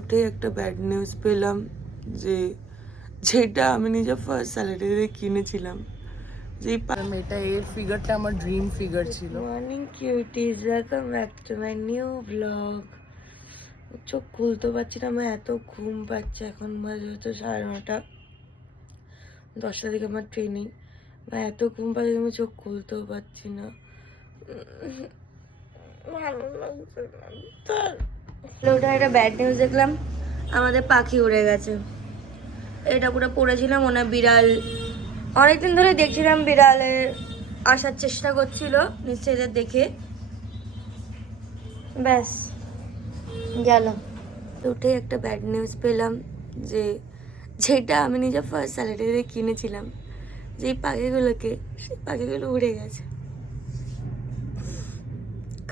উঠে একটা bad news পেলাম যে যেটা আমি নিজে ফার্স্ট স্যালারিতে কিনেছিলাম, যেই এটা এর ফিগারটা আমার ড্রিম ফিগার ছিল। Morning cuties, welcome back to my new blog. চোখ খুলতে পারছি না, আমার এত ঘুম পাচ্ছে। এখন বাজে হয়তো 9:30, 10টা থেকে আমার ট্রেনিং। আমার এত ঘুম পাচ্ছে আমি চোখ খুলতেও পারছি না, ভালো লাগছে না। ওটা একটা ব্যাড নিউজ দেখলাম, আমাদের পাখি উড়ে গেছে। এটা পুরো পড়েছিলাম, ওনার বিড়াল অনেকদিন ধরে দেখছিলাম বিড়ালের আসার চেষ্টা করছিল নিশ্চয়ই দেখে, ব্যাস গেল। উঠে একটা ব্যাড নিউজ পেলাম যে যেটা আমি নিজে ফার্স্ট স্যালারিতে কিনেছিলাম, যেই পাখিগুলোকে, সেই পাখিগুলো উড়ে গেছে।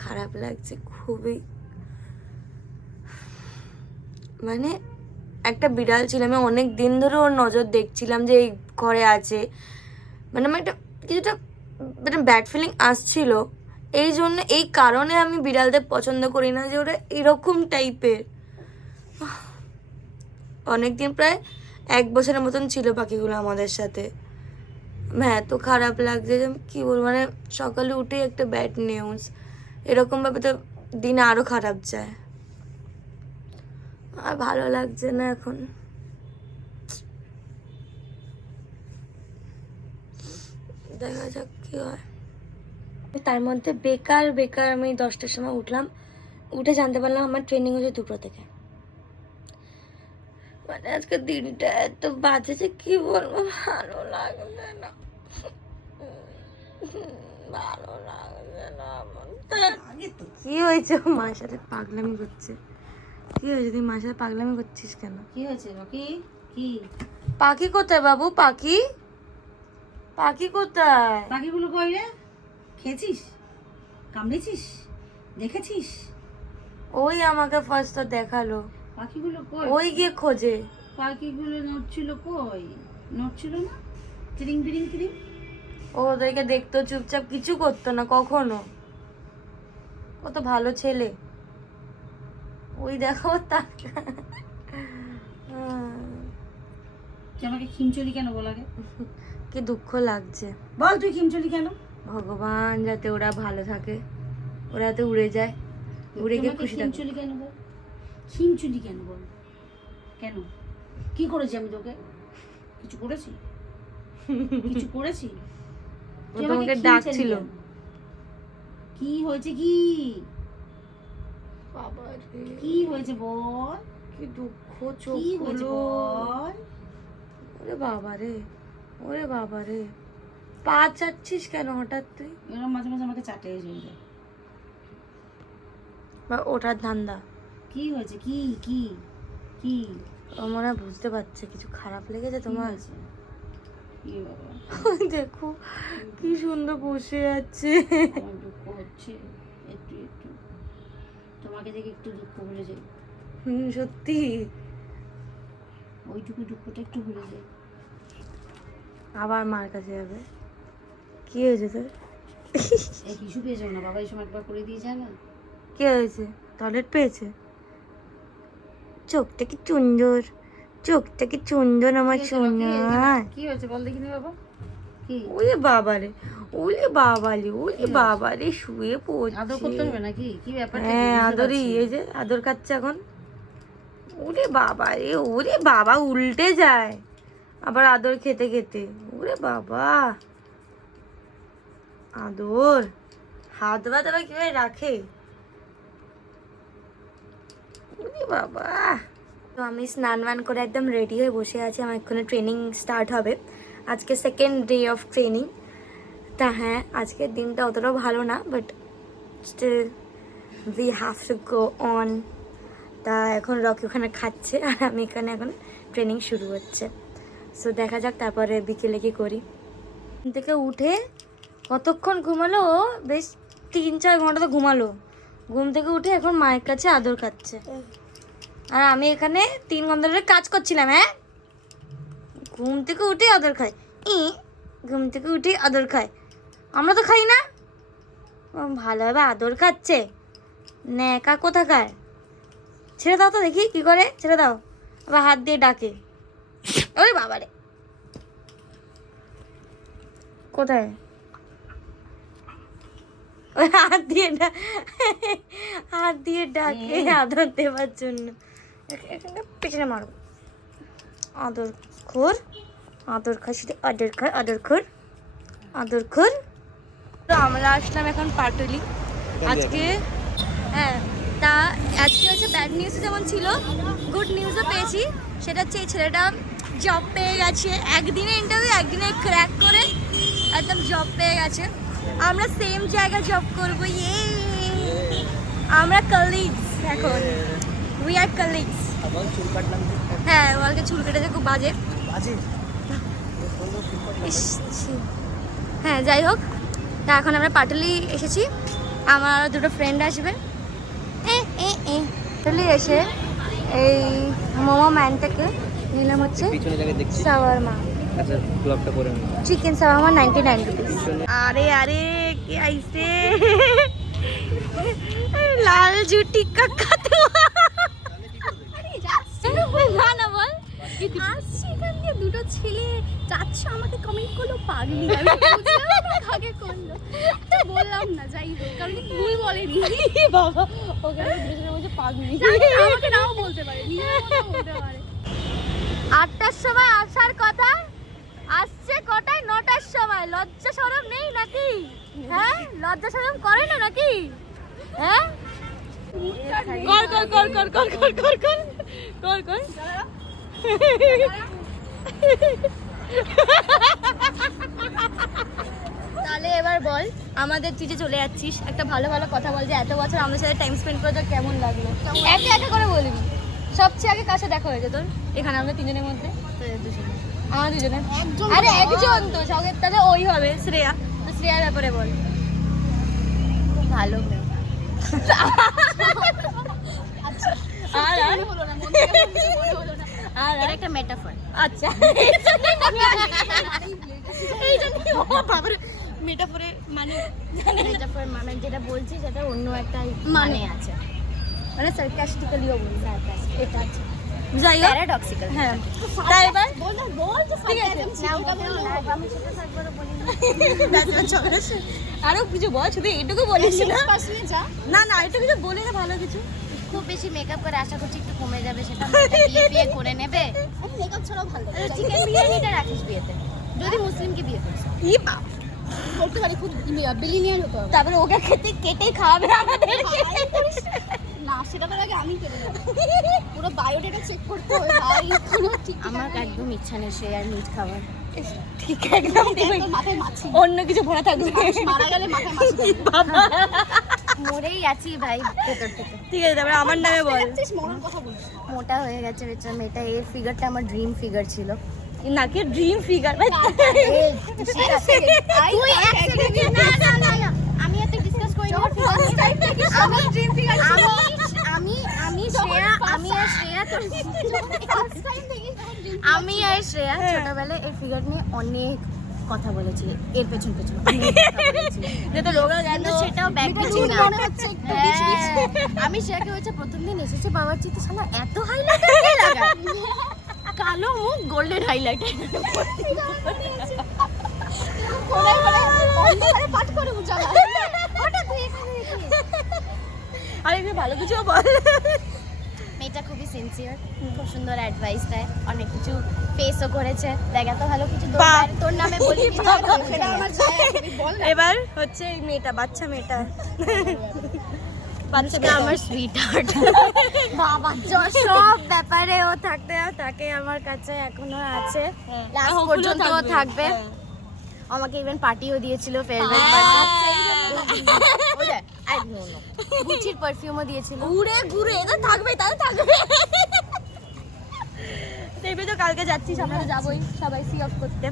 খারাপ লাগছে খুবই। মানে একটা বিড়াল ছিল, আমি অনেক দিন ধরে ওর নজর দেখছিলাম যে এই ঘরে আছে। মানে আমার একটা কিছুটা মানে ব্যাড ফিলিং আসছিল। এই জন্য, এই কারণে আমি বিড়ালদের পছন্দ করি না, যে ওরা এরকম টাইপের। অনেকদিন, প্রায় 1 বছরের মতন ছিল পাখিগুলো আমাদের সাথে। হ্যাঁ, এত খারাপ লাগছে যে কী বলবো। মানে সকালে উঠেই একটা ব্যাড নিউজ, এরকমভাবে তো দিন আরও খারাপ যায়। আর ভালো লাগছে না এখন। দেখা যাক কি হয়। তার মধ্যে বেকার আমি 10টার সময় উঠলাম, উঠে জানতে পারলাম আমার ট্রেনিং হচ্ছে 2টো থেকে। মানে আজকে দিনটা এত বাজে যে কি বলবো, ভালো লাগছে না, ভালো লাগছে না। কি হয়েছে? মার সাথে পাগলামি করছে। কি হয়েছে? তুই মার সাথে পাগলামি করছিস কেন? কি হয়েছে রকি? কি পাখি কোথায় বাবু? পাখি কোথায়? পাখিগুলো কই রে? খেয়েছিস? কামড়েছিস? দেখেছিস? ওই আমাকে ফার্স্ট তো দেখালো, পাখিগুলো কই? ওই গিয়ে খোঁজে। পাখিগুলো নড়ছিল কই? নড়ছিল না? তিরিং বিরিং তিরিং। ও ওদেরকে দেখতো, চুপচাপ কিছু করতো না কখনো। কত ভালো ছেলে। ওই দেখো তাকে। তুই আমাকে খিমচুলি কেন বলাগে? কি দুঃখ লাগছে। বল তুই খিমচুলি কেন? ভগবান যাতে ওরা ভালো থাকে, ওরা যাতে উড়ে যায়, উড়ে গিয়ে খুশি থাকে। খিমচুলি কেন বল? খিমচুলি কেন বল? কেন? কি করেছি আমি তোকে? কিছু করেছি? কিছু করেছি? ও তোমাকে ডাকছিল। কি হয়েছে? কি বাবা রে, কি হয়েছে বল? কি দুঃখ চোখ কি হয়েছে গুলো। বল? ওরে বাবা রে, ওরে বাবা রে। পা চাটছিস কেন হঠাৎ তুই? এরকম মাঝে মাঝে আমাকে চাটে এসে যায়। বা ওঠার ধান্দা। কি হয়েছে? কি কি কি ও মনে হয় বুঝতে পারছে কিছু খারাপ লেগেছে তোমার। কি বাবা, দেখো কি সুন্দর বসে আছে। আমার দুঃখ হচ্ছে একটু একটু। তোমাকে দেখে একটু দুঃখ ভুলে যাই। সত্যি। ওইটুকু দুঃখটা একটু ভুলে যাই। আবার মার কাছে যাবে। কি হয়েছে তোর? এই কিছু পেয়ে যাও না বাবা, এই সময় একবার করে দিয়ে যায় না। কি হয়েছে? টয়লেট পেয়েছে? চোখটা কি সুন্দর, চোখটা কি সুন্দর আমার সোনা। কি হয়েছে বল দেখিনি বাবা? কি? ওরে বাবারে, ওরে বাবারে, ওরে বাবারে, শুয়ে পড়ছে। আদর করতে হবে নাকি? কি ব্যাপার? হ্যাঁ আদরই, এই যে আদর খাচ্ছে এখন। ওরে বাবা রে, ওরে বাবা, উল্টে যায় আবার আদর খেতে খেতে। ওরে বাবা, আদর হাত ভাত আবার কিভাবে রাখে। ওরে বাবা। তো আমি স্নান বান করে একদম রেডি হয়ে বসে আছি, আমার এক্ষুনি ট্রেনিং স্টার্ট হবে। আজকে 2nd ডে অফ ট্রেনিং। তা হ্যাঁ, আজকের দিনটা অতটাও ভালো না, but still we have to go on. তা এখন রকি ওখানে খাচ্ছে আর আমি এখানে, এখন ট্রেনিং শুরু হচ্ছে। সো দেখা যাক তারপরে বিকেলে কি করি। ঘুম থেকে উঠে কতক্ষণ ঘুমালো ও? বেশ 3-4 ঘন্টা তো ঘুমালো। ঘুম থেকে উঠে এখন মায়ের কাছে আদর খাচ্ছে, আর আমি এখানে 3 ঘন্টা ধরে কাজ করছিলাম। হ্যাঁ, ঘুম থেকে উঠে আদর খায়। ঘুম থেকে উঠে আদর খায়, আমরা তো খাই না। ভালোভাবে আদর খাচ্ছে, ন্যাকা কোথাকার। ছেড়ে দাও তো দেখি কি করে, ছেড়ে দাও। আবার হাত দিয়ে ডাকে, ওরে বাবারে কোথায়, ওই হাত দিয়ে হাত দিয়ে ডাকে আদর দেওয়ার জন্য। পেছনে মারো, আদর খোর, আদর খাসি, আদর খোর, আদর খোর, আদর খোর। তো আমরা আসলাম এখন পাটুলি আজকে। হ্যাঁ, তা আজকে হচ্ছে ব্যাড নিউজ যেমন ছিল, গুড নিউজও পেয়েছি। সেটা হচ্ছে এই ছেলেটা জব পেয়ে গেছে। একদিনে ইন্টারভিউ, একদিনে ক্র্যাক করে একদম জব পেয়ে গেছে। আমরা সেম জায়গায় জব করবো, ইয়ে আমরা কলিগস এখন, উই আর কলিগস। হ্যাঁ, ওকে চুল কেটেছে খুব বাজে। ইস, ছি। হ্যাঁ, যাই হোক, তা এখন আমরা পাটুলি এসেছি। আমার আরো দুটো ফ্রেন্ড আসবে। পাটুলি এসে এই মোমো ম্যান থেকে নিলাম হচ্ছে শাওয়ারমা, চিকেন শাওয়ারমা 99 রুপিস। আরে আরে কে আইছে, লাল জুটি কাকা তো না না বল। আসছে এখান দিয়ে দুটো ছেলে যাচ্ছে, আমাকে কমেন্ট করলো পাগলি, আমি বুঝলাম না কাকে করলো, তো বললাম না, যাই হোক কারণ ভুল বলেনি বাবা, ওকে দুজনের মধ্যে পাগলি, জানি না, আমাকে নাও বলতে পারে, নিজের মতো বলতে পারে। 8টার সময় আসার কথা, আসছে কটায়? 9টার সময়। লজ্জা শরম নেই নাকি? হ্যাঁ, লজ্জা শরম করে না নাকি? হ্যাঁ, কর কর কর কর কর কর কর কর কর কর। তাহলে এবার বল, আমাদের তুই যে চলে যাচ্ছিস, একটা ভালো ভালো কথা বল যে এত বছর আমাদের সাথে টাইম স্পেন্ড করে তোর কেমন লাগলো। একা একা করে বলবি। সবচেয়ে আগে কাছে দেখা হয়েছে তোর এখানে আমাদের তিনজনের মধ্যে? আমার দুজনের। আরে একজন তো সঙ্গে, তাহলে ওই হবে শ্রেয়া। তো শ্রেয়ার ব্যাপারে বল। ভালো আর আর আর আর একটা মেটাফর। আচ্ছা, মেটাফোরে মানে মেটাফর মানে যেটা বলছি সেটা অন্য একটা মানে আছে, মানে সার্কাস্টিক্যালিও বলি। এটা আছে যাই হোক, প্যারাডক্সিক্যাল। হ্যাঁ, তাই এবার বল না, বল যে ঠিক আছে, নামটা বললো, আমি সেটা একবারও বলিনি। আরো কিছু বল, শুধু এইটুকু বলিস না। পাশে যা, না না, একটু কিছু বলি না, ভালো কিছু। খুব বেশি মেকআপ করে আশা করছি একটু কমে যাবে, সেটা বিয়ে করে নেবে। মেকআপ ছাড়াও ভালো, চিকেন বিরিয়ানিটা রাখিস বিয়েতে, যদি মুসলিমকে বিয়ে করিস। ই বাবা, করতে পারি, খুব বিলিনিয়ার হতে হবে। তারপরে ওকে খেতে কেটে খাওয়াবে আমাদের। না, সেটা তার আগে আমি কেটে দেবো, পুরো বায়োডাটা চেক করতে হবে ভাই, কোনো ঠিক আমার একদম ইচ্ছা নেই সে আর মিট খাবার। ঠিক, একদম ঠিক। মাথায় মাছি, অন্য কিছু ভরা থাকবে, মারা গেলে মাথায় মাছি থাকবে। বাবা মরেই আছি ভাই ভেতর থেকে। ঠিক আছে, তারপরে আমার নামে বল। মরার কথা বলিস, মোটা হয়ে গেছে বেচারা মেয়েটা। এর ফিগারটা আমার ড্রিম ফিগার ছিল। নাকি ড্রিম ফিগার? তুই এক সেকেন্ড, না না না না, আমি এত ডিসকাস করি না। আমি ড্রিম ফিগার ছিল, আমি শ্রেয়া, আমি আর শ্রেয়া তো আমি আর শ্রেয়া ছোটবেলায় এই ফিগার নিয়ে অনেক কথা বলেছি, এর পেছন পেছন যেটা লোকরা জানে, কিন্তু সেটাও ব্যাক পিচিং না। আমি শ্রেয়াকে হয়েছে প্রথম দিন এসেছে বাবার চিতে, শালা এত হাইলাইটার কে লাগায়, কালো মুখ গোল্ডেন হাইলাইটার পাঠ করে বুঝালা। ওটা তুই এখানে আর একটু ভালো কিছু বল। মেয়েটা খুবই সিনসিয়ার, খুব সুন্দর অ্যাডভাইস দেয়, অনেক কিছু ফেসও করেছে। দেখ এত ভালো কিছু তোর নামে বলি, সেটা আমার এবার হচ্ছে এই মেয়েটা, বাচ্চা মেয়েটা, বাচ্চাটা আমার সুইট হার্ট। বাবা, সব ব্যাপারে ও থাকতে থাকে আমার কাছে, এখনো আছে, লাস্ট পর্যন্ত ও থাকবে। আমাকে ইভেন পার্টিও দিয়েছিল, ফেয়ারওয়েল পার্টি। গুচির পারফিউমও দিয়েছিল। ঘুরে ঘুরে এটা থাকবে, তাহলে থাকবে। দেখবি তো কালকে যাচ্ছিস, আমরা তো যাবোই সবাই সি অফ করতে।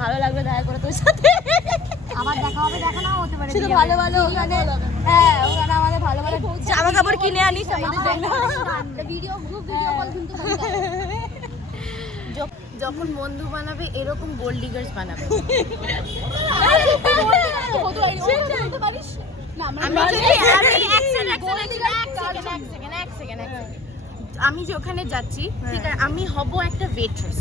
ভালো লাগবে দেখা করে তোর সাথে। আবার দেখা হবে, দেখা নাও হতে পারে। শুধু ভালো ভালো ওখানে, হ্যাঁ ওখানে আমাদের ভালো ভালো জামা কাপড় কিনে আনিস আমাদের জন্য। ভিডিও গ্রুপ ভিডিও কল কিন্তু যখন বন্ধু বানাবে এরকম গোল্ড ডিগার্স বানাবে। আমি যদি এক সেকেন্ড আমি যে ওখানে যাচ্ছি ঠিক আছে, আমি হব একটা ওয়েট্রেস,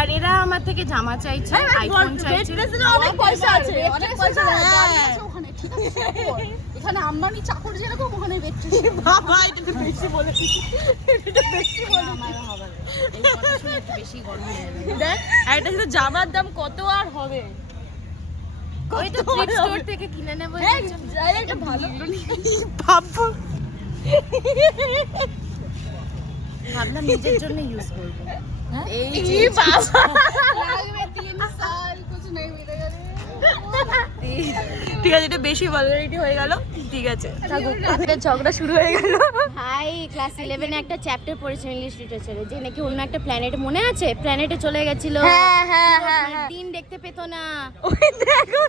আর এরা আমার থেকে জামা চাইছে, আইফোন চাইছে। অনেক পয়সা আছে, অনেক পয়সা আছে ওখানে, ঠিক আছে? এখানে আম্বানি চাকর যেরকম ওখানে বেচছে। বাবা এটা তো বেশি বলে দিচ্ছি, এটা বেশি বলে আমার হবে না। এই কথা শুনে একটু বেশি গরম হয়ে যাবে। দেখ আর এটা শুধু জামার দাম কত আর হবে, ওই তো থ্রিফট স্টোর থেকে কিনে নেব। জায়গাটা ভালো ভাববো, ভাবলাম নিজের জন্য ইউজ করবো। এই বাবা লাগবে 3 সাল कुछ नहीं मिलेगा रे। ঠিক আছে, এটা বেশি ভালগারিটি হয়ে গেল। ঠিক আছে, ঝগড়া শুরু হয়ে গেল। ভাই ক্লাস 11 এ একটা চ্যাপ্টার পড়েছে ইংলিশ লিটারেচারে, যে নাকি অন্য একটা প্ল্যানেটে, মনে আছে প্ল্যানেটে চলে গেছিল, হ্যাঁ হ্যাঁ হ্যাঁ হ্যাঁ, দিন দেখতে পেতো না। ওই দেখো,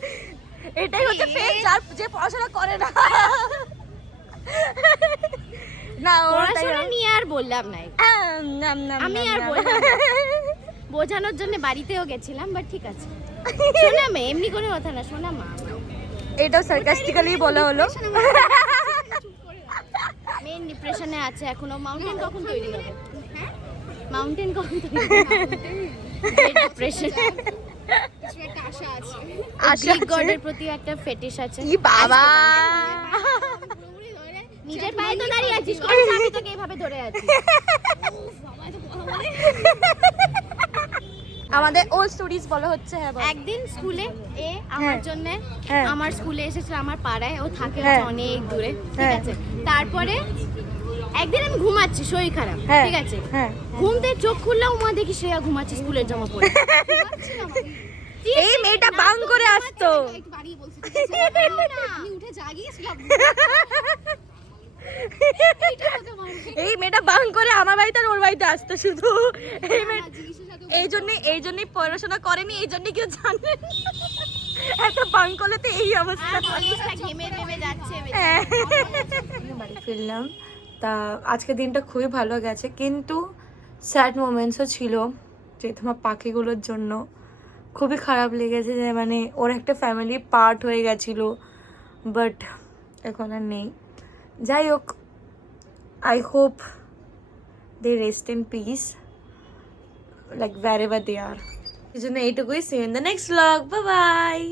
এটাই হচ্ছে ফেক, যার যে পড়াশোনা করে না। না পড়াশোনা নিয়ে আর বললাম না, আমি আর বললাম না। বোঝানোর জন্য বাড়িতেও গেছিলাম, বাট ঠিক আছে। শোনা মে, এমনি কোনো কথা না, শোনা মা, এটাও সার্কাস্টিক্যালি বলা হলো। মেন ডিপ্রেশনে আছে এখনো। মাউন্টেন কখন তৈরি হবে? মাউন্টেন কখন তৈরি হবে? ডিপ্রেশন, কিছু একটা আশা আছে, গ্রিক গডের প্রতি একটা ফেটিশ আছে। কি বাবা, নিজের পায়ে তো দাঁড়িয়ে আছিস, কোন আমি তোকে এইভাবে ধরে আছি। আমাদের ওল্ড স্টোরিজ বলা হচ্ছে। হ্যাঁ বল। একদিন স্কুলে আমার জন্য, হ্যাঁ। আমার স্কুলে এসেছিল, আমার পাড়ায়, ও থাকে হ্যাঁ। অনেক দূরে, ঠিক হ্যাঁ। আছে। তারপরে একদিন আমি ঘুমাচ্ছি, শরীর খারাপ, হ্যাঁ। ঠিক আছে, হ্যাঁ। ঘুম থেকে চোখ খুললাম, মা দেখি শ্রেয়া ঘুমাচ্ছে স্কুলের জামা পরে। এই মেয়েটা বাং করে আসতো। একটু বাড়িয়ে বলছি, ঠিক আছে? আমি উঠে জাগিয়েছিলাম। এই মেয়েটা বাং করে আমার বাড়িতে আর ওর বাড়িতে আসতো শুধু। এই মেয়ে এই জন্যই পড়াশোনা করেনি, এই জন্যই কেউ জানে না। এত বাং করলে তো এই অবস্থা। আর বলিস না, ঘেমে ঘেমে যাচ্ছে বাড়ি ফিরলাম। তা আজকের দিনটা খুবই ভালো গেছে, কিন্তু স্যাড মোমেন্টসও ছিল, যে তোমার পাখিগুলোর জন্য খুবই খারাপ লেগেছে, যে মানে ওর একটা ফ্যামিলি পার্ট হয়ে গেছিলো, বাট এখন আর নেই। যাই হোক, I hope they rest in peace, like wherever they are. এই জন্য এইটুকুই। See you in the next vlog. Bye bye.